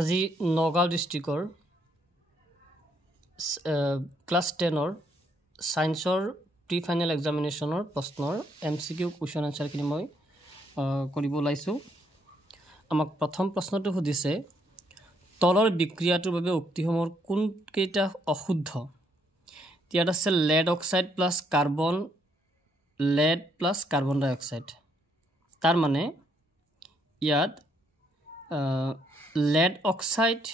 আজি নগাঁও ডিষ্ট্ৰিক্টৰ class 10ৰ সায়েন্সৰ pre final এক্সামিনেশ্যনৰ প্ৰশ্নৰ MCQ কুৱেশ্যন আনসাৰখিনি মই কৰিব ওলাইছো। আমাক প্ৰথম প্ৰশ্নটো সুধিছে তলৰ বিক্ৰিয়াটোৰ বাবে উক্তিসমূহৰ কোন কেইটা অশুদ্ধ। ইয়াত আছে lead oxide plus carbon lead plus carbon dioxide। তাৰ মানে ইয়াত lead oxide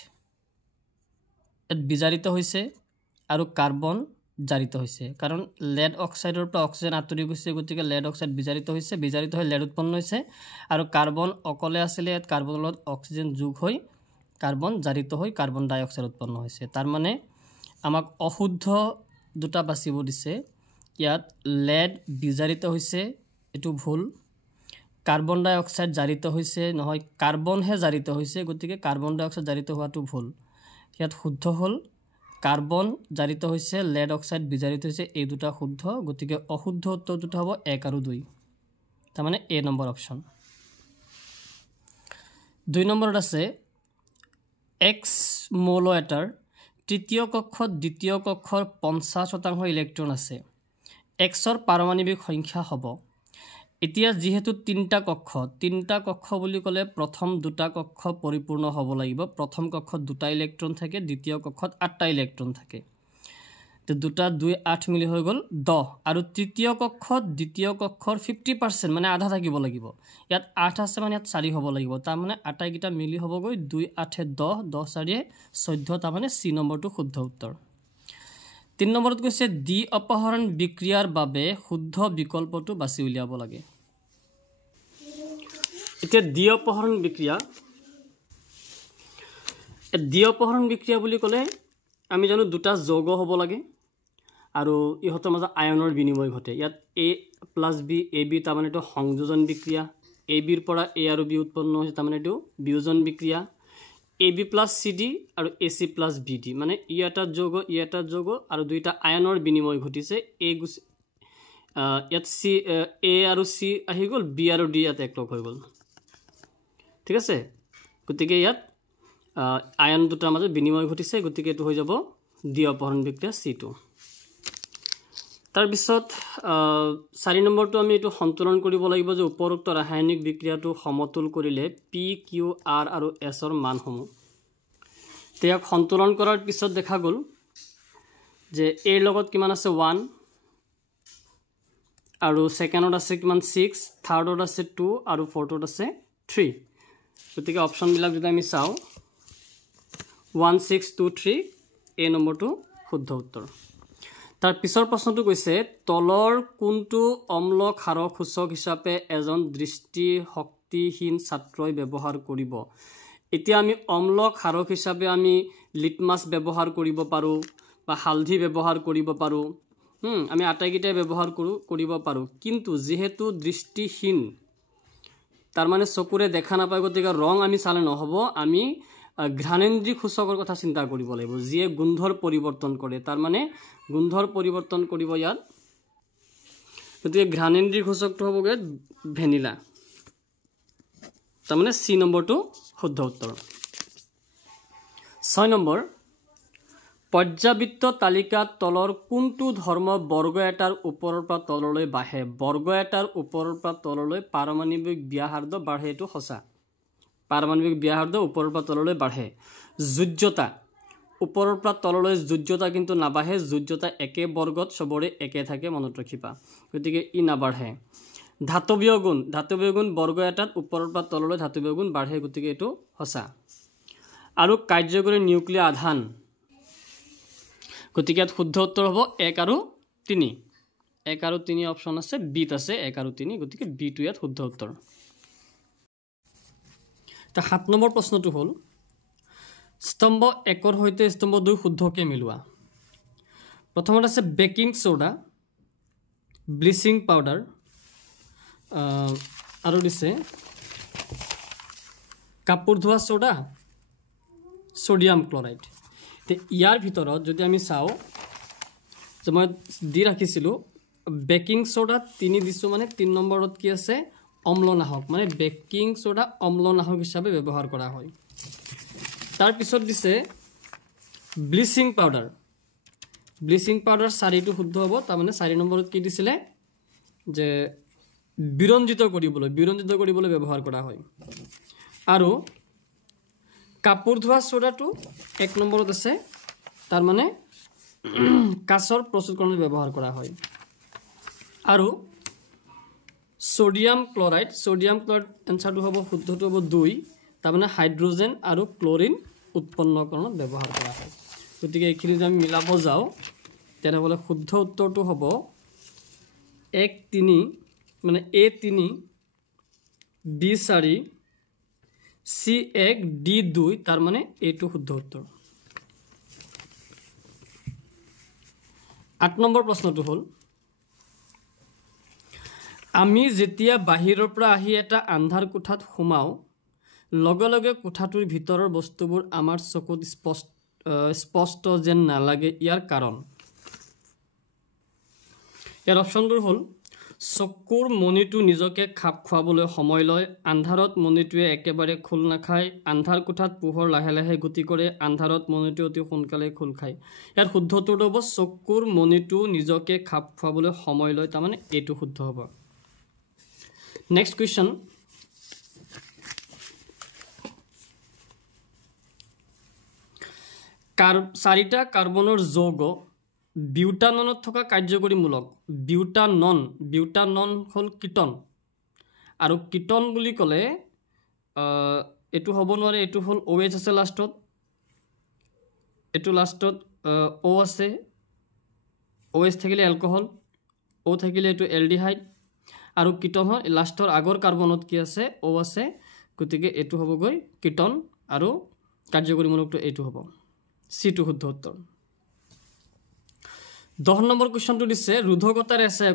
বিজাৰিত হৈছে আৰু কাৰ্বন জাৰিত হৈছে, কাৰণ lead oxideৰ পৰা অক্সিজেন আঁতৰি গৈছে, গতিকে lead oxide বিজাৰিত হৈছে, বিজাৰিত হৈ lead উৎপন্ন হৈছে আৰু কাৰ্বন অকলে আছিল, ইয়াত কাৰ্বনৰ লগত অক্সিজেন যোগ হৈ কাৰ্বন জাৰিত হৈ কাৰ্বন ডাই অক্সাইড উৎপন্ন হৈছে। তাৰ মানে আমাক অশুদ্ধ দুটা বাছিব দিছে। ইয়াত lead বিজাৰিত হৈছে, এটো ভুল। কাৰ্বন ডাই অক্সাইড জাৰিত হৈছে নহয়, কাৰ্বনহে জাৰিত হৈছে, গতিকে কাৰ্বন ডাই অক্সাইড জাৰিত হোৱাটো ভুল। ইয়াত শুদ্ধ হল কাৰ্বন জাৰিত হৈছে, lead oxide বিজাৰিত হৈছে, এই দুটা শুদ্ধ, গতিকে অশুদ্ধ উত্তৰ দুটা হ'ব 1 আৰু 2। তাৰ মানে A নম্বৰ অপচন। 2 নম্বৰত আছে X মৌল এটাৰ তৃতীয় কক্ষত দ্বিতীয় কক্ষৰ 50% ইলেক্ট্ৰন আছে। Xৰ পাৰমাণৱিক সংখ্যা হ'ব। এতিয়া যেহেতু তিনটা কক্ষ বুলি ক'লে প্ৰথম দুটা কক্ষ পৰিপূৰ্ণ হ'ব লাগিব। প্ৰথম কক্ষত দুটা ইলেক্ট্ৰন থাকে, দ্বিতীয় কক্ষত 8টা ইলেক্ট্ৰন থাকে। তো দুটা 2 8 মিলি হৈ গ'ল 10, আৰু তৃতীয় কক্ষত দ্বিতীয় কক্ষৰ 50% মানে আধা থাকিব লাগিব। ইয়াত 8 আছে মানে ইয়াত 4 হ'ব লাগিব। তাৰ মানে আটাইকেইটা মিলি হ'বগৈ 2 8 10 10 4 14, তাৰ মানে C নম্বৰটো শুদ্ধ উত্তৰ। 3 নম্বৰত কৈছে দ্বি অপহৰণ বিক্ৰিয়াৰ বাবে শুদ্ধ বিকল্পটো বাছি উলিয়াব লাগে। এতিয়া দ্বি অপহৰণ বিক্ৰিয়া বুলি ক'লে আমি জানো দুটা যৌগ হ'ব লাগে আৰু ইহঁতৰ মাজত আয়নৰ বিনিময় ঘটে। ইয়াত A plus B AB, তাৰ মানে এইটো সংযোজন বিক্ৰিয়া। ABৰ পৰা A আৰু B উৎপন্ন হৈছে, তাৰ মানে এইটো বিয়োজন বিক্ৰিয়া। AB plus CD আৰু AC plus BD, মানে ই এটা যৌগ আৰু দুইটা আয়নৰ বিনিময় ঘটিছে। ইয়াত A আৰু C আহি গ'ল, B আৰু D ইয়াত একলগ হৈ গ'ল। ঠিক আছে, গতিকে ইয়াত আয়ন দুটাৰ মাজত বিনিময় ঘটিছে, গতিকে এইটো হৈ যাব দ্বি অপহৰণ বিক্ৰিয়া C2। তাৰপিছত 4 নম্বৰটো আমি এইটো সন্তুলন কৰিব লাগিব যে উপৰোক্ত ৰাসায়নিক বিক্ৰিয়াটো সমতুল কৰিলে P, Q, R আৰু Sৰ মানসমূহ। ইয়াক সন্তুলন কৰাৰ পিছত দেখা গ'ল যে A লগত কিমান আছে 1, আৰু সেকেণ্ডত আছে কিমান 6, থাৰ্ডত আছে 2 আৰু ফৰ্থত আছে 3। গতিকে অপশ্যনবিলাক যদি আমি চাওঁ 1 6 2 3, A নম্বৰটো শুদ্ধ উত্তৰ। তাৰ পিছৰ প্ৰশ্নটো কৈছে তলৰ কোনটো অম্ল ক্ষাৰক সূচক হিচাপে এজন দৃষ্টিশক্তিহীন ছাত্ৰই ব্যৱহাৰ কৰিব। এতিয়া আমি অম্ল ক্ষাৰক হিচাপে আমি লিটমাছ ব্যৱহাৰ কৰিব পাৰোঁ বা হালধি ব্যৱহাৰ কৰিব পাৰোঁ, আমি আটাইকেইটাই ব্যৱহাৰ কৰিব পাৰোঁ। কিন্তু যেহেতু দৃষ্টিহীন, তাৰ মানে চকুৰে দেখা নাপায়, গতিকে ৰং আমি চালে নহ'ব, আমি ঘ্ৰাণেন্দ্ৰিক সূচকৰ কথা চিন্তা কৰিব লাগিব, যিয়ে গোন্ধৰ পৰিৱৰ্তন কৰে। তাৰ মানে গোন্ধৰ পৰিৱৰ্তন কৰিব ইয়াত, গতিকে ঘ্ৰাণেন্দ্ৰিক সূচকটো হ'বগৈ ভেনিলা। তাৰ মানে C নম্বৰটো শুদ্ধ উত্তৰ। 6 নম্বৰ পৰ্যাবৃত্ত তালিকাত তলৰ কোনটো ধৰ্ম বৰ্গ এটাৰ ওপৰৰ পৰা তললৈ বাঢ়ে। বৰ্গ এটাৰ ওপৰৰ পৰা তললৈ পাৰমাণৱিক ব্যাসাৰ্ধ বাঢ়ে, এইটো সঁচা। পাৰমাণৱিক ব্যাসাৰ্ধ ওপৰৰ পৰা তললৈ বাঢ়ে। যোজ্যতা ওপৰৰ পৰা তললৈ যোজ্যতা কিন্তু নাবাঢ়ে, যোজ্যতা একে বৰ্গত চবৰে একে থাকে, মনত ৰাখিবা, গতিকে ই নাবাঢ়ে। ধাতৱীয় গুণ বৰ্গ এটাত ওপৰৰ পৰা তললৈ ধাতৱীয় গুণ বাঢ়ে, গতিকে এইটো সঁচা। আৰু কাৰ্যকৰী নিউক্লিয় আধান, গতিকে ইয়াত শুদ্ধ উত্তৰ হ'ব 1 আৰু 3। 1 আৰু 3 অপশ্যন আছে, বিত আছে 1 আৰু 3, গতিকে বিটো ইয়াত শুদ্ধ উত্তৰ। 7 নম্বৰ প্ৰশ্নটো হ'ল স্তম্ভ 1ৰ সৈতে স্তম্ভ 2 শুদ্ধকৈ মিলোৱা। প্ৰথমত আছে বেকিং সোডা, ব্লিচিং পাউডাৰ, আৰু দিছে কাপোৰ ধোৱা সোডা, সোডিয়াম ক্লৰাইড। ইয়াৰ ভিতৰত যদি আমি চাওঁ যে মই দি ৰাখিছিলোঁ বেকিং সোডা 3 দিছোঁ, মানে 3 নম্বৰত কি আছে অম্লনাশক, মানে বেকিং সোডা অম্লনাশক হিচাপে ব্যৱহাৰ কৰা হয়। তাৰ পিছত দিছে ব্লিচিং পাউডাৰ। ব্লিচিং পাউডাৰ 4টো শুদ্ধ হ'ব। তাৰ মানে 4 নম্বৰত কি দিছিলে যে বিৰঞ্জিত কৰিবলৈ ব্যৱহাৰ কৰা হয়। আৰু কাপোৰ ধোৱা সোডাটো 1 নম্বৰত আছে। তাৰ মানে কাঁচৰ প্ৰস্তুতকৰণত ব্যৱহাৰ কৰা হয়। আৰু সোডিয়াম ক্লোৰাইড এনসাৰটো হ'ব শুদ্ধটো হ'ব 2। তাৰ মানে হাইড্ৰোজেন আৰু ক্লোৰিন উৎপন্নকৰণত ব্যৱহাৰ কৰা হয়। গতিকে এইখিনি যদি আমি মিলাব যাওঁ তেনেহ'লে শুদ্ধ উত্তৰটো হ'ব 1-3 মানে A3 B4 C1 D2। তাৰ মানে এইটো শুদ্ধ উত্তৰ। 8 নম্বৰ প্ৰশ্নটো হ'ল আমি যেতিয়া বাহিৰৰ পৰা আহি এটা আন্ধাৰ কোঠাত সোমাও লগে লগে কোঠাটোৰ ভিতৰৰ বস্তুবোৰ আমাৰ চকুত স্পষ্ট যেন নালাগে, ইয়াৰ কাৰণ? ইয়াৰ অপশ্যনবোৰ হ'ল চকুৰ মণিটো নিজকে খাপ খুৱাবলৈ সময় লয়, আন্ধাৰত মণিটোৱে একেবাৰে খোল নাখায়, আন্ধাৰ কোঠাত পোহৰ লাহে লাহে গতি কৰে, আন্ধাৰত মণিটো অতি সোনকালে খোল খায়। ইয়াৰ শুদ্ধ উত্তৰটো হ'ব চকুৰ মণিটো নিজকে খাপ খুৱাবলৈ সময় লয়। তাৰমানে এইটো শুদ্ধ হ'ব। নেক্সট কুৱেশ্যন, চাৰিটা কাৰ্বনৰ যৌগ বিউটাননত থকা কাৰ্যকৰী মূলক। বিউটানন হ'ল কীটন। আৰু কীটন বুলি ক'লে এইটো হ'ব নোৱাৰে, এইটো হ'ল OH আছে লাষ্টত, এইটো লাষ্টত O আছে, OH থাকিলে এলকহল, O থাকিলে এইটো এলডিহাইড। আৰু কীটন হয় লাষ্টৰ আগৰ কাৰ্বনত কি আছে O আছে। গতিকে এইটো হ'বগৈ কীটন আৰু কাৰ্যকৰী মূলকটো এইটো হ'ব। চিটো শুদ্ধ উত্তৰ। 10 নম্বৰ কুৱেশ্যনটো দিছে ৰোধকতাৰ এছআই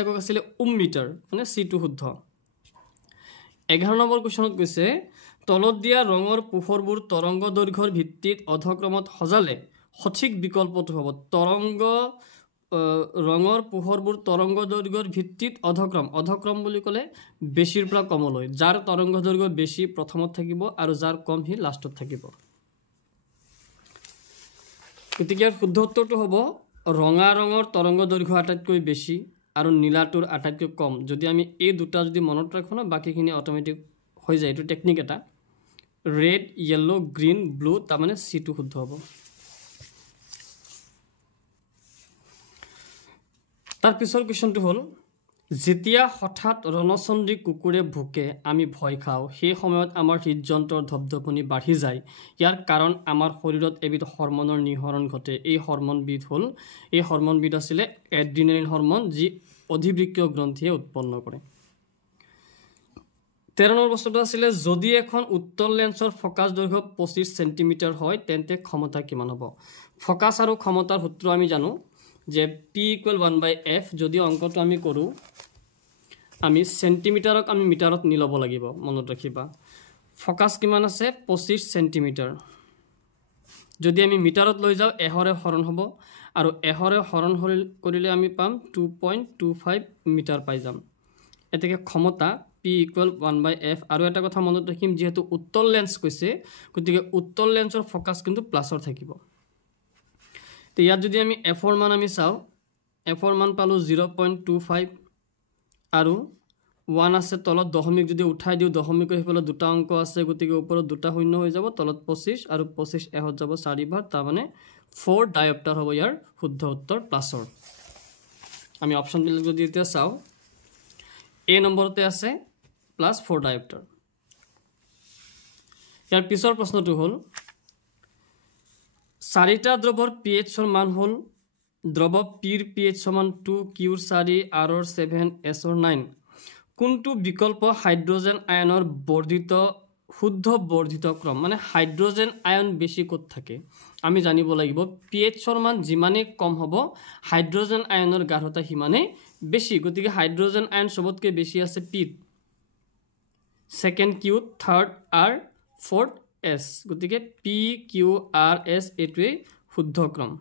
একক আছিলে মিটাৰ, মানে চিটো শুদ্ধ। 11 নম্বৰ কুৱেশ্যনত কৈছে তলত দিয়া ৰঙৰ পোহৰবোৰ তৰংগ দৈৰ্ঘ্যৰ ভিত্তিত অধক্ৰমত সজালে সঠিক বিকল্পটো হ'ব। ৰঙৰ পোহৰবোৰ তৰংগ দৈৰ্ঘ্যৰ ভিত্তিত অধক্ৰম বুলি ক'লে বেছিৰ পৰা কমলৈ, যাৰ তৰংগ দৈৰ্ঘ্য বেছি প্ৰথমত থাকিব আৰু যাৰ কম সি লাষ্টত থাকিব। গতিকে শুদ্ধ উত্তৰটো হ'ব ৰঙা ৰঙৰ তৰংগ দৈৰ্ঘ্য আটাইতকৈ বেছি আৰু নীলাটোৰ আটাইতকৈ কম। যদি আমি এই দুটা যদি মনত ৰাখোঁ ন বাকীখিনি অট'মেটিক হৈ যায়। এইটো টেকনিক এটা। ৰেড, য়েল্লো, গ্ৰীণ, ব্লু, তাৰমানে চিটো শুদ্ধ হ'ব। তাৰ পিছৰ কুৱেশ্যনটো হ'ল যেতিয়া হঠাৎ ৰণচণ্ডী কুকুৰে ভুকে আমি ভয় খাওঁ, সেই সময়ত আমাৰ হৃদযন্ত্ৰৰ ধপধপনি বাঢ়ি যায়। ইয়াৰ কাৰণ আমাৰ শৰীৰত এবিধ হৰমনৰ নিঃসৰণ ঘটে। এই হৰমনবিধ আছিলে এড্ৰিনেলিন হৰমন, যি অধিবৃক্কীয় গ্ৰন্থিয়ে উৎপন্ন কৰে। 13 নম্বৰ প্ৰশ্নটো আছিলে যদি এখন উত্তল লেন্সৰ ফকাছ দৈৰ্ঘ্য 25 চেণ্টিমিটাৰ হয় তেন্তে ক্ষমতা কিমান হ'ব? ফকাছ আৰু ক্ষমতাৰ সূত্ৰ আমি জানো যে P = 1/f। যদি অংকটো আমি কৰোঁ আমি চেণ্টিমিটাৰক আমি মিটাৰত নি ল'ব লাগিব। মনত ৰাখিবা ফকাছ কিমান আছে 25 চেণ্টিমিটাৰ। যদি আমি মিটাৰত লৈ যাওঁ এহৰে হৰণ হ'ব আৰু এহৰে হৰণ কৰিলে আমি পাম 2.25 মিটাৰ পাই যাম। এতেকে ক্ষমতা P = 1/f। আৰু এটা কথা মনত ৰাখিম যেহেতু উত্তল লেন্স কৈছে গতিকে উত্তল লেন্সৰ ফকাছ কিন্তু প্লাছৰ থাকিব। তো ইয়াত যদি আমি এফৰ মান আমি চাওঁ এফৰ মান পালোঁ 0.25 আৰু 1 আছে তলত দশমিক যদি উঠাই দিওঁ দশমিকৰ সেইফালে দুটা অংক আছে গতিকে ওপৰত দুটা শূন্য হৈ যাব, তলত 25 আৰু 25 এহত যাব 4 বাৰ, তাৰমানে 4 ডায়প্টাৰ হ'ব ইয়াৰ শুদ্ধ উত্তৰ প্লাছৰ। আমি অপশ্যনবিলাক যদি এতিয়া চাওঁ A নম্বৰতে আছে +4 ডায়প্টাৰ। ইয়াৰ পিছৰ প্ৰশ্নটো হ'ল চাৰিটা দ্ৰৱৰ pHৰ মান হ'ল দ্ৰৱ Pৰ pH = 2, Qৰ 4, Rৰ 7, Sৰ 9। কোনটো বিকল্প হাইড্ৰোজেন আয়নৰ শুদ্ধ বৰ্ধিত ক্ৰম? মানে হাইড্ৰোজেন আয়ন বেছি ক'ত থাকে আমি জানিব লাগিব। pHৰ মান যিমানেই কম হ'ব হাইড্ৰোজেন আয়নৰ গাঢ়তা সিমানেই বেছি। গতিকে হাইড্ৰোজেন আয়ন চবতকৈ বেছি আছে Pত, ছেকেণ্ড Qত, থাৰ্ড R, ফৰ্থ S। গতিকে P, Q, R, S এইটোৱেই শুদ্ধ ক্ৰম।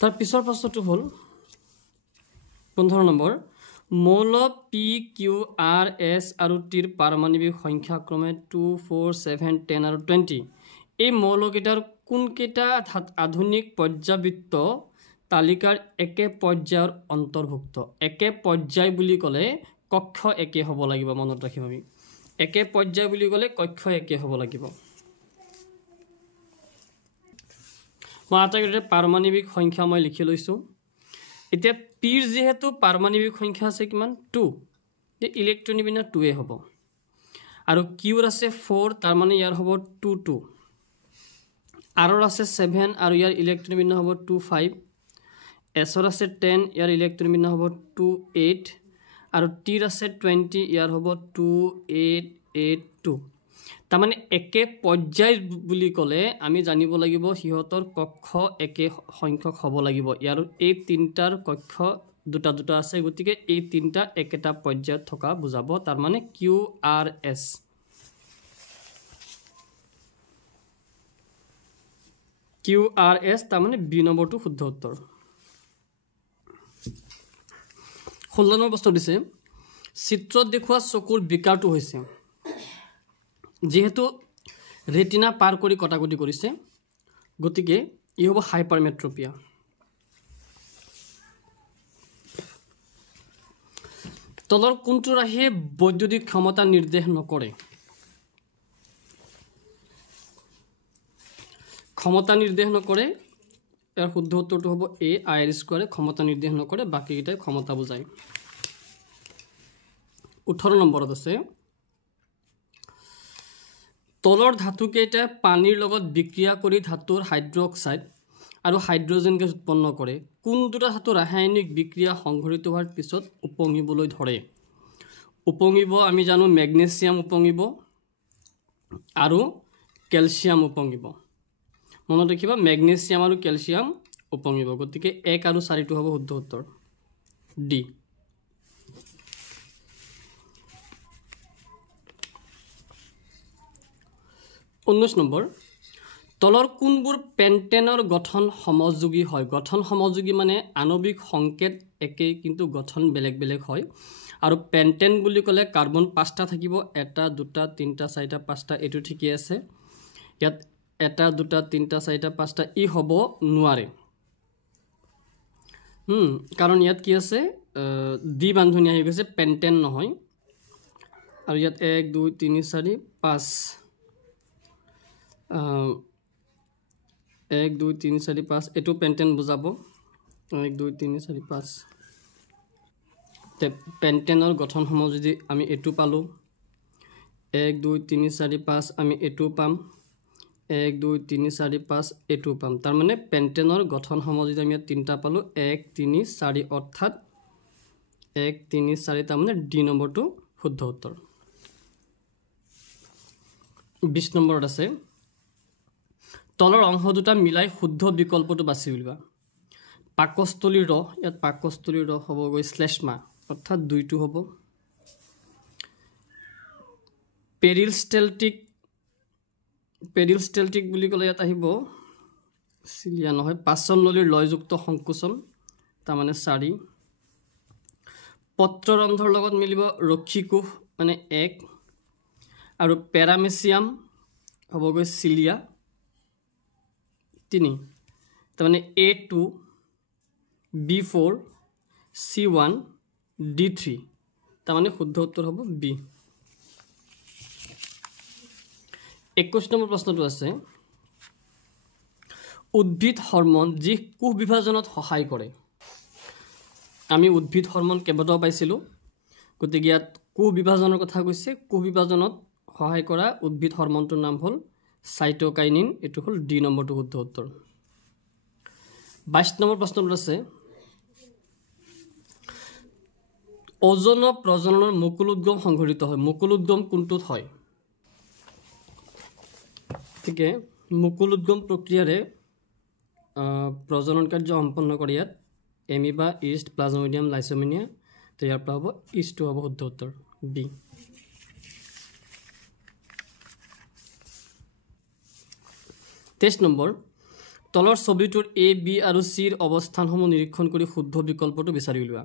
তাৰ পিছৰ প্ৰশ্নটো হ'ল 15 নম্বৰ মৌল পি কিউ আৰ এছ আৰু টিৰ পাৰমাণৱিক সংখ্যা ক্ৰমে 2 4 7 10 আৰু 20 এই মৌলকেইটাৰ কোনকেইটা আধুনিক পৰ্যাবৃত্ত তালিকাৰ একে পৰ্যায়ৰ অন্তৰ্ভুক্ত একে পৰ্যায় বুলি ক'লে কক্ষ একে হ'ব লাগিব মনত ৰাখিব আমি একে পৰ্যায় বুলি ক'লে কক্ষ একে হ'ব লাগিব মই আটাইকেইটা পাৰমাণৱিক সংখ্যা মই লিখি লৈছো এতিয়া পিৰ যেহেতু পাৰমাণৱিক সংখ্যা আছে কিমান 2 তে ইলেক্ট্ৰন বিনা 2 এ হ'ব আৰু কিউৰ আছে 4 তাৰ মানে ইয়াৰ হ'ব 2 2 আৰৰ আছে 7 আৰু ইয়াৰ ইলেক্ট্ৰন বিনা হ'ব 2 5 এছৰ আছে 10 ইয়াৰ ইলেক্ট্ৰন বিনা হ'ব 2 8 আৰু টিৰ আছে 20 ইয়াৰ হ'ব 2 8 8 2 তাৰ মানে একে পৰ্যায় বুলি ক'লে আমি জানিব লাগিব হিহতৰ কক্ষ একে সংখ্যক হ'ব লাগিব ইয়াৰ এই তিনটাৰ কক্ষ দুটা দুটা আছে গতিকে এই তিনটা একেটা পৰ্যায়ত থকা বুজাব তাৰ মানে Q R S Q R S তাৰ মানে বি নম্বৰটো শুদ্ধ উত্তৰ 16 নম্বৰ প্ৰশ্ন দিছে চিত্ৰত দেখুওৱা চকুৰ বিকাৰটো হৈছে যেহেতু ৰেটিনা পাৰ কৰি কটাকটি কৰিছে গতিকে ই হ'ব হাইপাৰমেট্ৰপিয়া তলৰ কোনটো ৰাশিয়ে বৈদ্যুতিক ক্ষমতা নিৰ্দেশ নকৰে ক্ষমতা নিৰ্দেশ নকৰে ইয়াৰ শুদ্ধ উত্তৰটো হ'ব এ আইৰ স্কয়াৰে ক্ষমতা নিৰ্দেশ নকৰে বাকিকেইটাই ক্ষমতা বুজায় 18 নম্বৰত আছে তলৰ ধাতুকেইটা পানীৰ লগত বিক্ৰিয়া কৰি ধাতুৰ হাইড্ৰক্সাইড আৰু হাইড্ৰজেন গেছ উৎপন্ন কৰে কোন দুটা ধাতু ৰাসায়নিক বিক্ৰিয়া সংঘটিত হোৱাৰ পিছত উপঙিবলৈ ধৰে উপঙিব আমি জানো মেগনেছিয়াম উপঙিব আৰু ক্যালসিয়াম উপঙিব মনত ৰাখিবা মেগনেছিয়াম আৰু ক্যালসিয়াম উপঙিব গতিকে 1 আৰু 4 টো হ'ব শুদ্ধ উত্তৰ ডি 19 নম্বৰ তলৰ কোনবোৰ পেন্টেনৰ গঠন সমযোগী হয় গঠন সমযোগী মানে আণবিক সংকেত একেই কিন্তু গঠন বেলেগ বেলেগ হয় আৰু পেন্টেন বুলি ক'লে কাৰ্বন 5টা থাকিব 1 2 3 4 5টা এটো ঠিকই আছে ইয়াত 1 2 3 4 5টা ই হ'ব নোৱাৰে কাৰণ ইয়াত কি আছে দ্বি বান্ধনী আহি গৈছে পেন্টেন নহয় আৰু ইয়াত 1 2 3 4 5 1 2 3 4 5 এটো পেন্টেন বুজাব 1 2 3 4 5 তে পেন্টেনৰ গঠন সমূহ যদি আমি এটো পালো 1 2 3 4 5 আমি এটো পাম 1 2 3 4 5 এটো পাম তাৰ মানে পেন্টেনৰ গঠন সমূহ যদি আমি তিনটা পালো 1 3 4 অৰ্থাৎ 1 3 4 তাৰ মানে ডি নম্বৰটো শুদ্ধ উত্তৰ 20 নম্বৰত আছে তলৰ অংশ দুটা মিলাই শুদ্ধ বিকল্পটো বাছি উলিওৱা পাকস্থলীৰ ৰ ইয়াত পাকস্থলীৰ ৰ হ'ব গৈ শ্লেষ্মা অৰ্থাৎ দুইটো হ'ব পেৰিলষ্টেলটিক বুলি ক'লে ইয়াত আহিব সিলিয়া নহয় পাচন নলীৰ লয়যুক্ত সংকোচন তাৰ মানে 4 পত্ৰৰন্ধ্ৰৰ লগত মিলিব ৰক্ষীকোষ মানে 1 আৰু পেৰামেচিয়াম হ'ব গৈ সিলিয়া 3 তাৰ মানে A2 B4 C1 D3 তাৰ মানে শুদ্ধ উত্তৰ হ'ব B 21 নম্বৰ প্ৰশ্নটো আছে উদ্ভিদ হৰমন যি কোষ বিভাজনত সহায় কৰে আমি উদ্ভিদ হৰমন কেৱটাও পাইছিলো গতিকে ইয়াত কোষ বিভাজনৰ কথা কৈছে কোষ বিভাজনত সহায় কৰা উদ্ভিদ হৰমনটোৰ নাম হ'ল সাইটোকাইনিন এটো হল ডি নম্বৰটো শুদ্ধ উত্তৰ 22 নম্বৰ প্ৰশ্নটো আছে ওজন প্ৰজননৰ মুকুল উদ্গম সংঘটিত হয় মুকুল উদ্গম কোনটোত হয় ঠিকে মুকুল উদ্গম প্ৰক্ৰিয়াৰে প্ৰজনন কাৰ্য সম্পন্ন কৰে ইয়াত এমিবা ইষ্ট প্লাজমোডিয়াম লাইসোমিনিয়া তো ইয়াৰ পৰা হ'ব ইষ্টটো হ'ব শুদ্ধ উত্তৰ বি 23 নম্বৰ তলৰ ছবিটোৰ এ বি আৰু সি ৰ অৱস্থানসমূহ নিৰীক্ষণ কৰি শুদ্ধ বিকল্পটো বিচাৰি উলিওৱা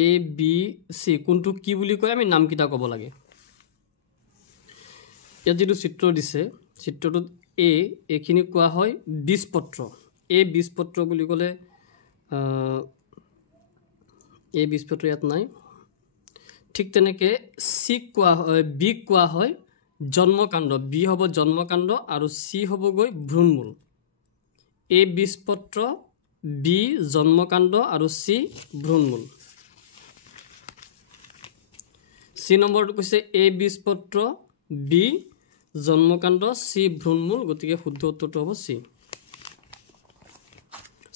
A B C কোনটো কি বুলি কয় আমি নামকিটা ক'ব লাগে ইয়াত যেটো চিত্ৰ দিছে চিত্ৰটোত A এখিনি কোৱা হয় বীজপত্ৰ A বীজপত্ৰ বুলি ক'লে A বীজপত্ৰ ইয়াত নাই ঠিক তেনেকে C কোৱা হয় B কোৱা হয় জন্মকাণ্ড B হ'ব জন্মকাণ্ড আৰু C হ'ব গৈ ভ্ৰূণমূল A বীজপত্ৰ B জন্মকাণ্ড আৰু C ভ্ৰূণমূল C নম্বৰটো কৈছে A বীজপত্ৰ B জন্মকাণ্ড C ভ্ৰূণমূল গতিকে শুদ্ধ উত্তৰটো হ'ব C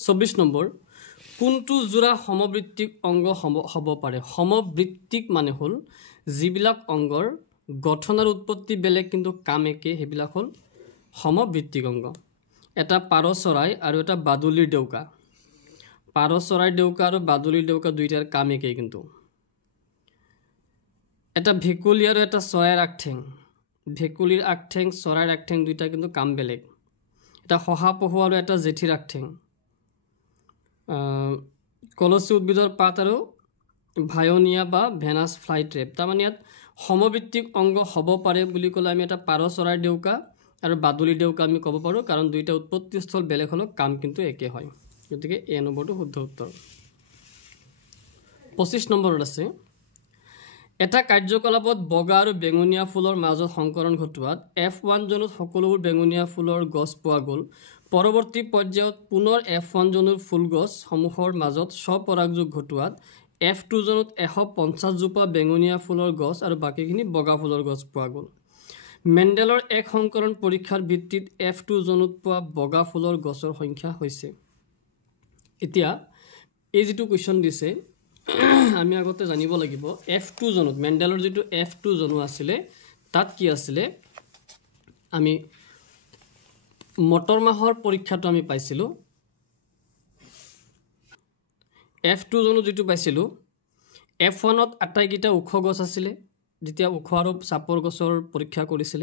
24 নম্বৰ কোনটো জোড়া সমবৃত্তিক অংগ হ'ব পাৰে সমবৃত্তিক মানে হল যিবিলাক অংগৰ গঠন আৰু উৎপত্তি বেলেগ কিন্তু কাম একে হেবিলাক হল সমবৃত্তিক অংগ এটা পাৰ চৰাই আৰু এটা বাদুলিৰ ডেউকা পাৰ চৰাই ডেউকা আৰু বাদুলিৰ ডেউকা দুইটাৰ কাম একে কিন্তু এটা ভেকুলি আৰু এটা চৰাইৰ আগঠেং ভেকুলিৰ আগঠেং চৰাইৰ আগঠেং দুইটা কিন্তু কাম বেলেগ এটা শহাপহু আৰু এটা জেঠিৰ আগঠেং কলচি উদ্ভিদৰ পাত আৰু ভায়নিয়া বা ভেনাস ফ্লাই ট্ৰেপ তাৰমানে ইয়াত সমবৃত্তিক অংগ হ'ব পাৰে বুলি ক'লে আমি এটা পাৰ চৰাইৰ ডেউকা আৰু বাদুলিৰ ডেউকা আমি ক'ব পাৰো কাৰণ দুইটা উৎপত্তিস্থল বেলেগ হলেও কাম কিন্তু একে হয় গতিকে এ নম্বৰটো শুদ্ধ উত্তৰ 25 নম্বৰত আছে এটা কাৰ্যকলাপত বগা আৰু বেঙুনীয়া ফুলৰ মাজত সংকৰণ ঘটোৱাত F1 জোনত সকলোবোৰ বেঙুনীয়া ফুলৰ গছ পোৱা গ'ল পৰৱৰ্তী পৰ্যায়ত পুনৰ F1 জোনৰ ফুল গছ সমূহৰ মাজত স্বপৰাগযোগ ঘটোৱাত F2 জোনত 150 জোপা বেঙুনীয়া ফুলৰ গছ আৰু বাকিখিনি বগা ফুলৰ গছ পোৱা গ'ল মেণ্ডেলৰ এক সংকৰণ পৰীক্ষাৰ ভিত্তিত F2 জোনত পোৱা বগা ফুলৰ গছৰ সংখ্যা হৈছে এতিয়া এই যেটো কোৱেশ্চন দিছে আমি আগতে জানিব লাগিব F2 জোনত মেণ্ডেলৰ যেটো F2 জনো আছিল তাত কি আছিল আমি মটৰ মাহৰ পৰীক্ষাটো আমি পাইছিলো F2 জনো যেটো পাইছিলো F1 ত আটাইকিটা ওখ গছ আছিল যেতিয়া ওখ আৰু চাপৰ গছৰ পৰীক্ষা কৰিছিল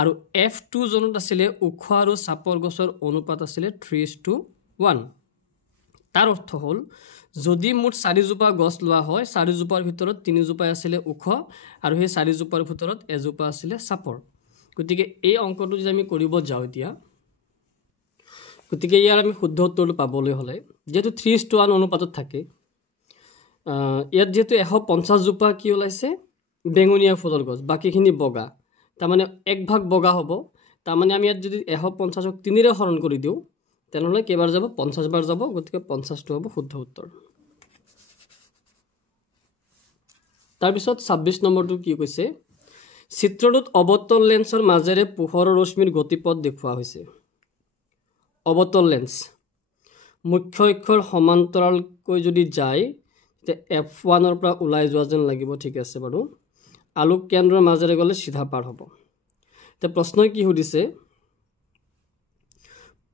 আৰু F2 জনত আছিল ওখ আৰু চাপৰ গছৰ অনুপাত আছিল 3:1 তাৰ অৰ্থ হল যদি মুঠ 4 জোপা গছ লোৱা হয় 4 জোপাৰ ভিতৰত 3 জোপা আছিল ওখ আৰু সেই 4 জোপাৰ ভিতৰত এজোপা আছিল চাপৰ গতিকে এই অংকটো যদি আমি কৰিব যাও এতিয়া গতিকে ইয়াৰ আমি শুদ্ধ উত্তৰটো পাবলৈ হলে যেটো 3:1 অনুপাতত থাকে ইয়াত যেটো 150 জোপা কি ওলাইছে বেঙুনীয়া ফুলৰ গছ বাকিখিনি বগা তাৰ মানে এক ভাগ বগা হ'ব তাৰ মানে আমি ইয়াত যদি 150 ক 3 ৰে হৰণ কৰি দিও তেনেহলে কেবাৰ যাব 50 বাৰ যাব গতিকে 50 টো হ'ব শুদ্ধ উত্তৰ তাৰ পিছত 26 নম্বৰটো কি কৈছে চিত্ৰটোত অৱতল লেন্সৰ মাজেৰে পোহৰৰ ৰশ্মিৰ গতিপথ দেখুৱা হৈছে অৱতল লেন্স মুখ্য অক্ষৰ সমান্তৰালকৈ যদি যায় তে F1 ৰ পৰা ওলাই যোৱা যেন লাগিব ঠিক আছে বাৰু আলোক কেন্দ্ৰৰ মাজেৰে গলে সিধা পাৰ হ'ব তে প্ৰশ্ন কি সুধিছে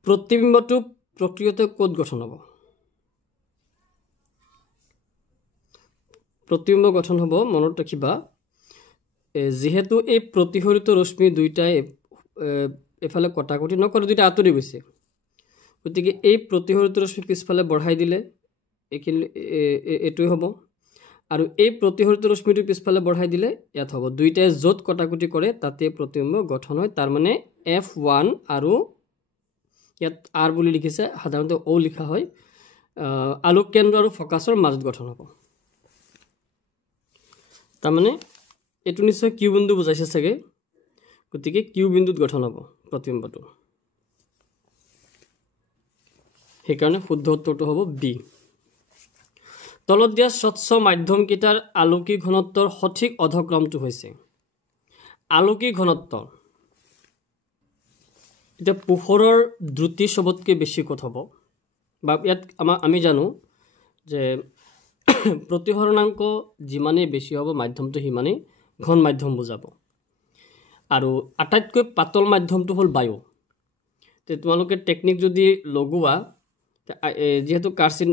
প্ৰতিবিম্বটো প্ৰক্ৰিয়াতে কোড গঠন হ'ব প্ৰতিবিম্ব গঠন হ'ব মনত ৰাখিবা যেহেতু এই প্ৰতিহৰিত ৰশ্মি দুইটাই এফালে কটাকটি নকৰে দুইটা আঁতৰি গৈছে গতিকে এই প্ৰতিহৰিত ৰশ্মি পিছফালে বঢ়াই দিলে এটোই হ'ব আৰু এই প্ৰতিহৰিত ৰশ্মিটো পিছফালে বঢ়াই দিলে ইয়াত হ'ব দুইটাই যত কটাকটি কৰে তাতে প্ৰতিবিম্ব গঠন হয় তাৰ মানে F1 আৰু ইয়াত R বুলি লিখিছে সাধাৰণতে O লিখা হয় আলোক কেন্দ্ৰ আৰু ফোকাসৰ মাজত গঠন হ'ব তাৰ মানে এটো নিশ্চয় কিউ বিন্দু বুজাইছে চাগে গতিকে কিউ বিন্দুত গঠন হ'ব প্ৰতিবিম্বটো সেই কাৰণে শুদ্ধ উত্তৰটো হ'ব বি তলত দিয়া স্বচ্ছ মাধ্যম কিটাৰ আলোকী ঘনত্বৰ সঠিক অধক্ৰমটো হৈছে আলোকী ঘনত্ব এটা পোহৰৰ দ্ৰুতি সবতকৈ বেছি কত হ'ব বা ইয়াত আমি জানো যে প্ৰতিহৰণাংক যিমানে বেছি হ'ব মাধ্যমটো হিমানে ঘন মাধ্যম বুজাব আৰু আটাইতকৈ পাতল মাধ্যমটো হল বায়ু তে তোমালোকে টেকনিক যদি লগোৱা যেহেতু কাৰ্সিন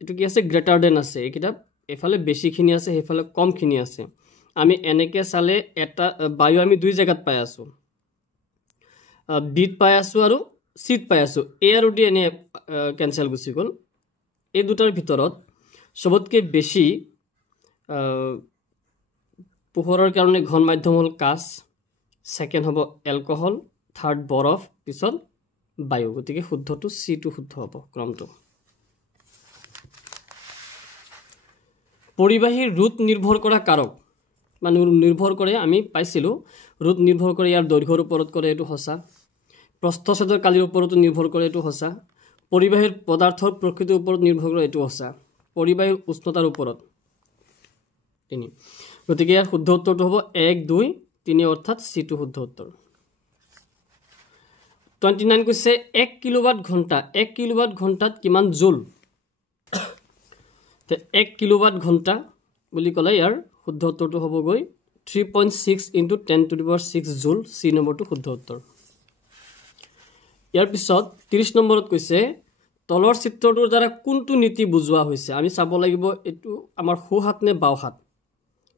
এটো কি আছে গ্ৰেটাৰ দেন আছে একিটা এফালে বেছিখিনি আছে হেফালে কমখিনি আছে আমি এনেকে চালে এটা বায়ু আমি দুই জায়গাত পাই আছো বিট পাই আছো আৰু সিট পাই আছো এ আৰু ডি এনে ক্যান্সেল গুছি গল এই দুটাৰ ভিতৰত সবতকে বেশি পোহৰৰ কাৰণে ঘন মাধ্যম হ'ল কাঁচ, সেকেন্ড হ'ব এলকহল, থাৰ্ড বৰফ, পিছত বায়ু। গতিকে শুদ্ধটো সিটো শুদ্ধ হ'ব ক্ৰমটো। পৰিবাহীৰ ৰুট নিৰ্ভৰ কৰা কাৰক মানে নিৰ্ভৰ কৰে, আমি পাইছিলোঁ ৰুট নিৰ্ভৰ কৰে ইয়াৰ দৈৰ্ঘ্যৰ ওপৰত কৰে, এইটো সঁচা। প্ৰস্থচ্ছেদৰ কালিৰ ওপৰতো নিৰ্ভৰ কৰে, এইটো সঁচা। পৰিবাহীৰ পদাৰ্থৰ প্ৰকৃতিৰ ওপৰত নিৰ্ভৰ কৰে, এইটো সঁচা। পৰিবাহীৰ উষ্ণতাৰ ওপৰত 3। গতিকে ইয়াৰ শুদ্ধ উত্তৰটো হ'ব 1, 2, 3 অৰ্থাৎ সিটো শুদ্ধ উত্তৰ। 29 কৈছে 1 কিলোৱাট ঘণ্টা, 1 কিলোৱাট ঘণ্টাত কিমান জুল? 1 কিলোৱাট ঘণ্টা বুলি ক'লে ইয়াৰ শুদ্ধ উত্তৰটো হ'বগৈ 3.6 × 10⁶ জুল। চি নম্বৰটো শুদ্ধ উত্তৰ। ইয়াৰ পিছত 30 নম্বৰত কৈছে তলৰ চিত্ৰটোৰ দ্বাৰা কোনটো নীতি বুজোৱা হৈছে? আমি চাব লাগিব এইটো আমাৰ সোঁ হাত নে বাওঁ হাত।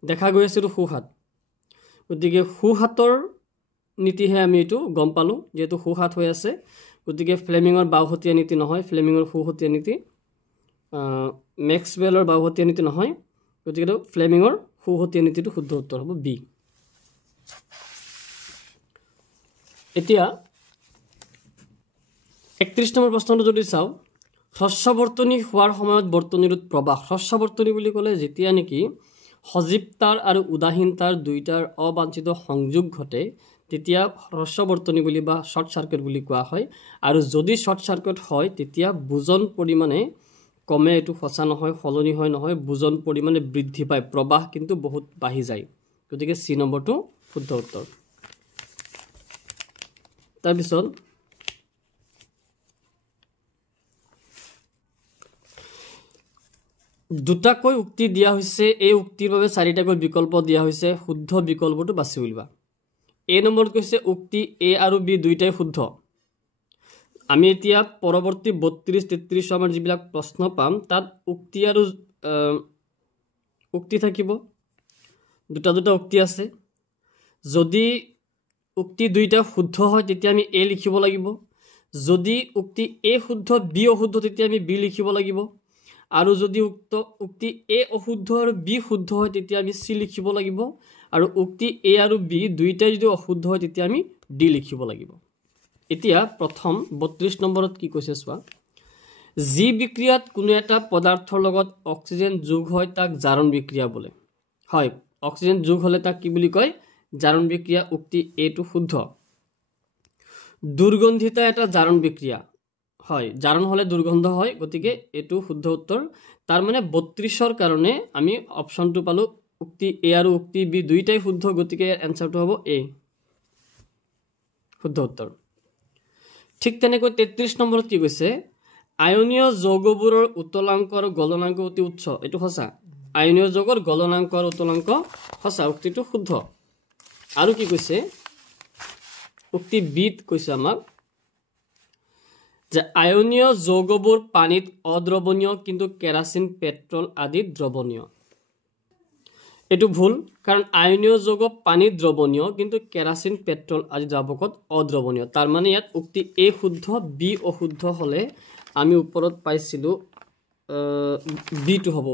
দেখা গৈ আছে এইটো সোঁ হাত, গতিকে সোঁ হাতৰ নীতিহে আমি এইটো গম পালোঁ, যিহেতু সোঁ হাত হৈ আছে। গতিকে ফ্লেমিঙৰ বাওঁহতীয়া নীতি নহয়, ফ্লেমিঙৰ সোঁহতীয়া নীতি। মেক্সৱেলৰ বাওঁহতীয়া নীতি নহয়, গতিকে এইটো ফ্লেমিঙৰ সোঁহতীয়া নীতিটো শুদ্ধ উত্তৰ হ'ব বি। এতিয়া 31 নম্বৰ প্ৰশ্নটো যদি চাওঁ, হ্ৰস্ববৰ্তনী হোৱাৰ সময়ত বৰ্তনীৰ প্ৰবাহ। হ্ৰস্ববৰ্তনী বুলি ক'লে যেতিয়া নেকি সজীৱ তাৰ আৰু উদাসীন তাৰ দুইটাৰ অবাঞ্ছিত সংযোগ ঘটে তেতিয়া হ্ৰস্ববৰ্তনী বুলি বা শৰ্ট সাৰ্কিট বুলি কোৱা হয়। আৰু যদি শৰ্ট সাৰ্কিট হয় তেতিয়া বুজন পৰিমাণে কমে, এইটো সঁচা নহয়, সলনি হয় নহয়, বুজন পৰিমাণে বৃদ্ধি পায়, প্ৰবাহ কিন্তু বহুত বাঢ়ি যায়। গতিকে চি নম্বৰটো শুদ্ধ উত্তৰ। তাৰপিছত দুটাকৈ উক্তি দিয়া হৈছে, এই উক্তিৰ বাবে 4টাকৈ বিকল্প দিয়া হৈছে, শুদ্ধ বিকল্পটো বাছি উলিওৱা। এ নম্বৰত কৈছে উক্তি এ আৰু বি দুইটাই শুদ্ধ। আমি এতিয়া পৰৱৰ্তী 32, 33 আমাৰ যিবিলাক প্ৰশ্ন পাম তাত উক্তি আৰু উক্তি থাকিব, দুটা উক্তি আছে। যদি উক্তি দুইটা শুদ্ধ হয় তেতিয়া আমি এ লিখিব লাগিব, যদি উক্তি এ শুদ্ধ বি অশুদ্ধ তেতিয়া আমি বি লিখিব লাগিব, আৰু যদি উক্তি এ অশুদ্ধ আৰু বি শুদ্ধ হয় তেতিয়া আমি চি লিখিব লাগিব, আৰু উক্তি এ আৰু বি দুইটাই যদি অশুদ্ধ হয় তেতিয়া আমি ডি লিখিব লাগিব। এতিয়া প্ৰথম 32 নম্বৰত কি কৈছে চোৱা, যি বিক্ৰিয়াত কোনো এটা পদাৰ্থৰ লগত অক্সিজেন যোগ হয় তাক জাৰণ বিক্ৰিয়া বোলে। হয়, অক্সিজেন যোগ হ'লে তাক কি বুলি কয়? জাৰণ বিক্ৰিয়া। উক্তি এটো শুদ্ধ। দুৰ্গন্ধিতা এটা জাৰণ বিক্ৰিয়া। হয়, জাৰণ হ'লে দুৰ্গন্ধ হয়, গতিকে এইটো শুদ্ধ উত্তৰ। তাৰ মানে 32ৰ কাৰণে আমি অপশ্যনটো পালোঁ উক্তি এ আৰু উক্তি বি দুইটাই শুদ্ধ, গতিকে এনচাৰটো হ'ব এ, শুদ্ধ উত্তৰ। ঠিক তেনেকৈ 33 নম্বৰত কি কৈছে, আয়নীয় যৌগবোৰৰ উতলাংক আৰু গলনাংক অতি উচ্চ, এইটো সঁচা। আয়নীয় যৌগৰ গলনাংক আৰু উতলাংক সঁচা, উক্তিটো শুদ্ধ। আৰু কি কৈছে, উক্তি বিত কৈছে আমাক যে আয়নীয় যৌগবোৰ পানীত অদ্ৰৱণীয় কিন্তু কেৰাচিন পেট্ৰল আদিত দ্ৰৱণীয়। এইটো ভুল, কাৰণ আয়নীয় যৌগ পানীত দ্ৰৱণীয় কিন্তু কেৰাচিন পেট্ৰল আদি দ্ৰাৱকত অদ্ৰৱণীয়। তাৰ মানে ইয়াত উক্তি এ শুদ্ধ, বি অশুদ্ধ হ'লে আমি ওপৰত পাইছিলোঁ বিটো হ'ব,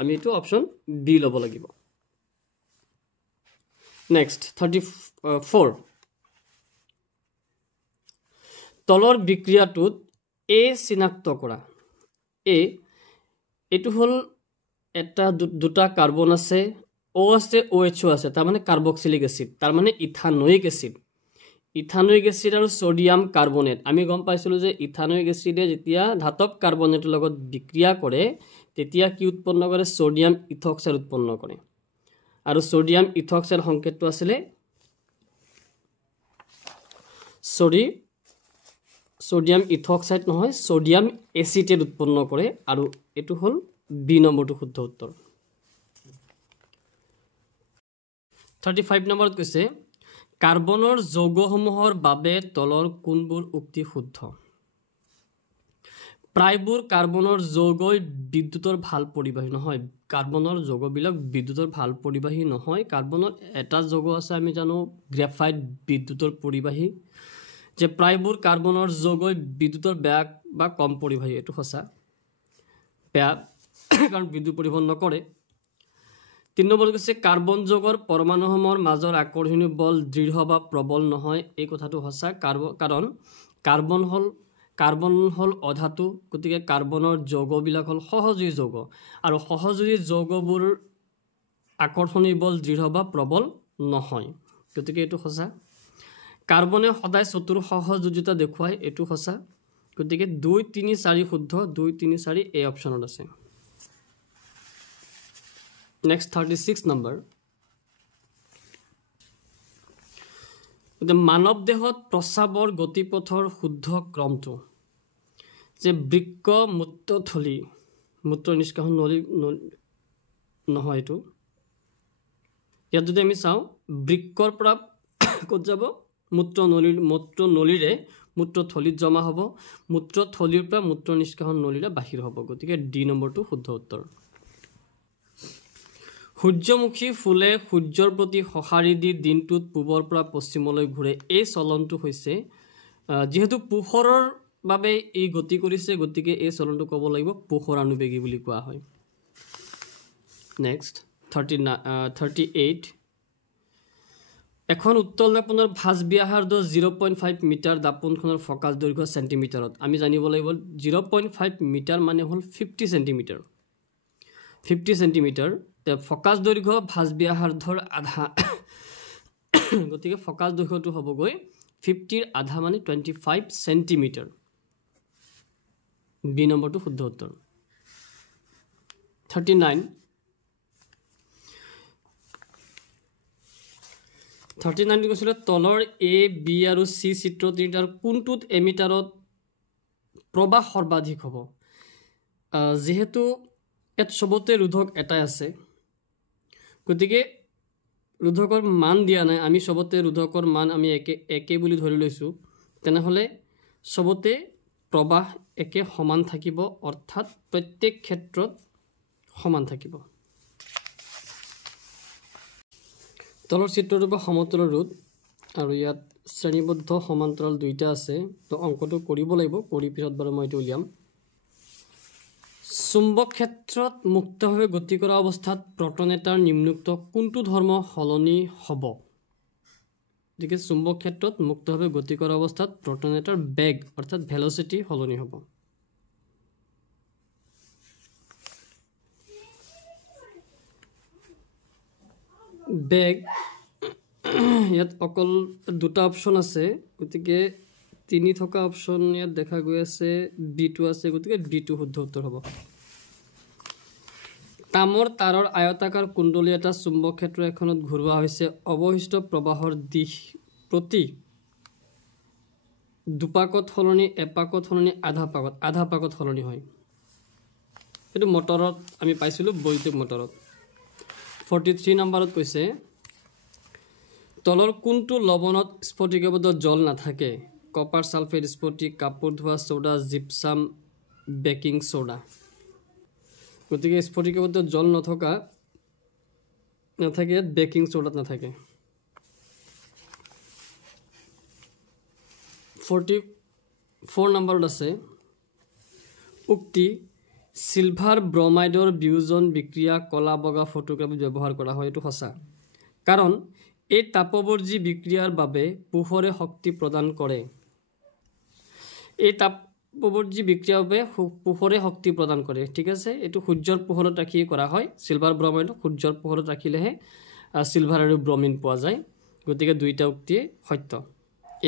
আমি এইটো অপশ্যন বি ল'ব লাগিব। নেক্সট 34, তলৰ বিক্ৰিয়াটোত এ চিনাক্ত কৰা। এইটো হ'ল এটা দুটা কাৰ্বন আছে, O আছে, OH আছে, তাৰমানে কাৰ্বক্সিলিক এচিড, তাৰমানে ইথানয়িক এচিড। ইথানয়িক এচিড আৰু ছডিয়াম কাৰ্বনেট। আমি গম পাইছিলোঁ যে ইথানয়িক এচিডে যেতিয়া ধাতৱ কাৰ্বনেটৰ লগত বিক্ৰিয়া কৰে তেতিয়া কি উৎপন্ন কৰে? ছডিয়াম ইথক্সাইড উৎপন্ন কৰে। আৰু ছডিয়াম ইথক্সাইড সংকেতটো আছিলে ছডিয়াম ইথক্সাইড নহয়, ছডিয়াম এচিটেট উৎপন্ন কৰে, আৰু এইটো হ'ল বি নম্বৰটো শুদ্ধ উত্তৰ। 35 নম্বৰত কৈছে কাৰ্বনৰ যৌগসমূহৰ বাবে তলৰ কোনবোৰ উক্তি শুদ্ধ? প্ৰায়বোৰ কাৰ্বনৰ যৌগই বিদ্যুতৰ ভাল পৰিবাহী নহয়। কাৰ্বনৰ যৌগবিলাক বিদ্যুতৰ ভাল পৰিবাহী নহয়। কাৰ্বনৰ এটা যৌগ আছে আমি জানো গ্ৰেফাইট, বিদ্যুতৰ পৰিবাহী। যে প্ৰায়বোৰ কাৰ্বনৰ যৌগই বিদ্যুতৰ বেয়া বা কম পৰিবাহী, এইটো সঁচা। বেয়া কাৰণ বিদ্যুৎ পৰিবহন নকৰে 3 নম্বৰ কৈছে কাৰ্বন যৌগৰ পৰমাণুসমূহৰ মাজৰ আকৰ্ষণীয় বল দৃঢ় বা প্ৰবল নহয় এই কথাটো সঁচা কাৰণ কাৰ্বন হল অধাতু গতিকে কাৰ্বনৰ যৌগবিলাক হল সহযোগী যৌগ আৰু সহযোগী যৌগবোৰ আকৰ্ষণীয় বল দৃঢ় বা প্ৰবল নহয় গতিকে এটো সঁচা কাৰ্বনে সদায় চতুৰ সহযোগিতা দেখুৱায় এটো সঁচা গতিকে 2 3 4 শুদ্ধ 2 3 4 এই অপচনত আছে নেক্সট 36 নম্বৰ মানৱ দেহত প্ৰস্ৰাৱৰ গতিপথৰ শুদ্ধ ক্ৰমটো যে বৃক্ক মূত্ৰ নিষ্কাশন নলী নহয় এটো ইয়াত যদি আমি চাও বৃক্কৰ পৰা ক'ত যাব মূত্ৰ নলীৰে মূত্ৰ থলিত জমা হ'ব মূত্ৰ থলিৰ পৰা মূত্ৰ নিষ্কাশন নলীৰে বাহিৰ হ'ব গতিকে ডি নম্বৰটো শুদ্ধ উত্তৰ সূৰ্যমুখী ফুলে সূৰ্যৰ প্ৰতি সঁহাৰি দি দিনটোত পূবৰ পৰা পশ্চিমলৈ ঘূৰে এই চলনটো হৈছে যেহেতু পোহৰৰ বাবে এই গতি কৰিছে গতিকে এই চলনটো ক'ব লাগিব পোহৰানুবেগী বুলি কোৱা হয় নেক্সট 38 এখন উত্তল দাপোনৰ ভাঁজ ব্যাসাৰ্ধ 0.5 মিটাৰ দাপোনখনৰ ফকাস দৈৰ্ঘ্য সেন্টিমিটাৰত আমি জানিব লাগিব 0.5 মিটাৰ মানে হল 50 সেন্টিমিটাৰ 50 সেন্টিমিটাৰ তে ফকাস দৈৰ্ঘ্য ভাঁজ ব্যাসাৰ্ধৰ আধা গতিকে ফকাস দৈৰ্ঘ্যটো হ'বগৈ 50 ৰ আধা মানে 25 সেন্টিমিটাৰ বি নম্বৰটো শুদ্ধ উত্তৰ 39 কৈছিল তলৰ এ বি আৰু সি চিত্ৰ তিনিটাৰ কোনটোত এমিটাৰত প্ৰবাহ সৰ্বাধিক হ'ব যেহেতু এত সবতে ৰোধক এটাই আছে গতিকে ৰোধকৰ মান দিয়া নাই আমি সবতে ৰোধকৰ মান আমি একে বুলি ধৰি লৈছো তেনেহলে সবতে প্ৰবাহ একে সমান থাকিব অৰ্থাৎ প্ৰত্যেক ক্ষেত্ৰত সমান থাকিব তলৰ চিত্ৰটো বা সমতলৰ ৰোধ আৰু ইয়াত শ্ৰেণীবদ্ধ সমান্তৰাল দুইটা আছে তো অংকটো কৰিব লাগিব কৰি পিছত বাৰু মই এটো উলিয়াম চুম্বক ক্ষেত্ৰত মুক্তভাৱে গতি কৰা অৱস্থাত প্ৰটন এটাৰ নিম্নোক্ত কোনটো ধৰ্ম হলনি হ'ব গতিকে চুম্বক ক্ষেত্ৰত মুক্তভাৱে গতি কৰা অৱস্থাত প্ৰটন এটাৰ বেগ অৰ্থাৎ ভেলোচিটি হলনি হ'ব বেগ ইয়াত অকল দুটা অপচন আছে গতিকে তিনি থকা অপচন ইয়াত দেখা গৈ আছে বি2 আছে গতিকে বি2 শুদ্ধ উত্তৰ হ'ব তামৰ তাৰৰ আয়তাকাৰ কুণ্ডলী এটা চুম্বক ক্ষেত্ৰ এখনত ঘূৰোৱা হৈছে অৱশিষ্ট প্ৰবাহৰ দিশ প্ৰতি দুপাকত হলনি এপাকত হলনি আধা পাকত হলনি হয় এটো মটৰত আমি পাইছিলো বৈদ্যুতিক মটৰত 43 নম্বৰত কৈছে তলৰ কোনটো লৱণত স্ফটিকবদ্ধ জল নাথাকে কপাৰ সালফেট স্ফটিক কাপোৰ ধোৱা সোডা জিপসাম বেকিং সোডা গতিকে স্ফটিকবদ্ধ জল নাথাকে বেকিং সোডাত নাথাকে 44 নম্বৰত আছে উক্তি সিলভাৰ ব্ৰমাইডৰ বিয়োজন বিক্ৰিয়া কলা বগা ফটোগ্ৰাফিত ব্যৱহাৰ কৰা হয় এটো সঁচা কাৰণ এই তাপবৰ্জী বিক্ৰিয়াৰ বাবে পোহৰে শক্তি প্ৰদান কৰে এই তাপবৰ্জী বিক্ৰিয়াৰ বাবে পোহৰে শক্তি প্ৰদান কৰে ঠিক আছে এটো সূৰ্যৰ পোহৰত ৰাখি কৰা হয় সিলভাৰ ব্ৰমাইড সূৰ্যৰ পোহৰত ৰাখিলেহে সিলভাৰ আৰু ব্ৰমিন পোৱা যায় গতিকে দুইটা উক্তি সত্য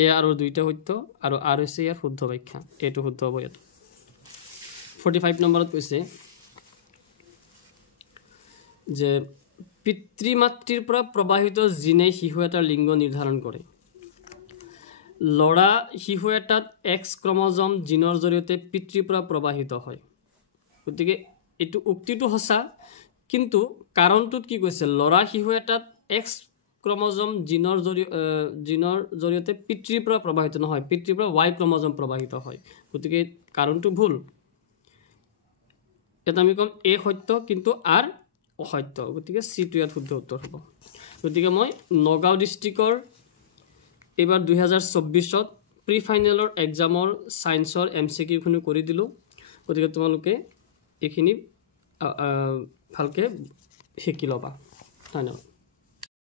এ আৰু দুইটা সত্য আৰু আৰ হৈছে ইয়াৰ শুদ্ধ ব্যাখ্যা এটো শুদ্ধ হ'ব ইয়াত 45 নম্বৰত কৈছে যে পিতৃ মাতৃৰ পৰা প্ৰবাহিত জিনে শিশু এটাৰ লিংগ নিৰ্ধাৰণ কৰে লৰা শিশু এটাত এক্স ক্ৰমোজম জিনৰ জৰিয়তে পিতৃৰ পৰা প্ৰবাহিত হয় গতিকে এটো উক্তিটো সঁচা কিন্তু কাৰণটোত কি কৈছে লৰা শিশু এটাত এক্স ক্ৰমোজম জিনৰ জৰিয়তে পিতৃৰ পৰা প্ৰবাহিত নহয় পিতৃৰ পৰা ওয়াই ক্ৰমোজম প্ৰবাহিত হয় গতিকে কাৰণটো ভুল এটা আমি কম এ সত্য কিন্তু আৰ অসত্য গতিকে সি টু ইয়াত শুদ্ধ উত্তৰ হ'ব গতিকে মই নগাঁও ডিস্ট্ৰিক্টৰ এবাৰ 2024ত প্ৰি ফাইনেলৰ এক্সামৰ সায়েন্সৰ এমসিকিউ খিনি কৰি দিলো গতিকে তোমালোকে এখিনি ভালকৈ শিকি ল'বা। ধন্যবাদ।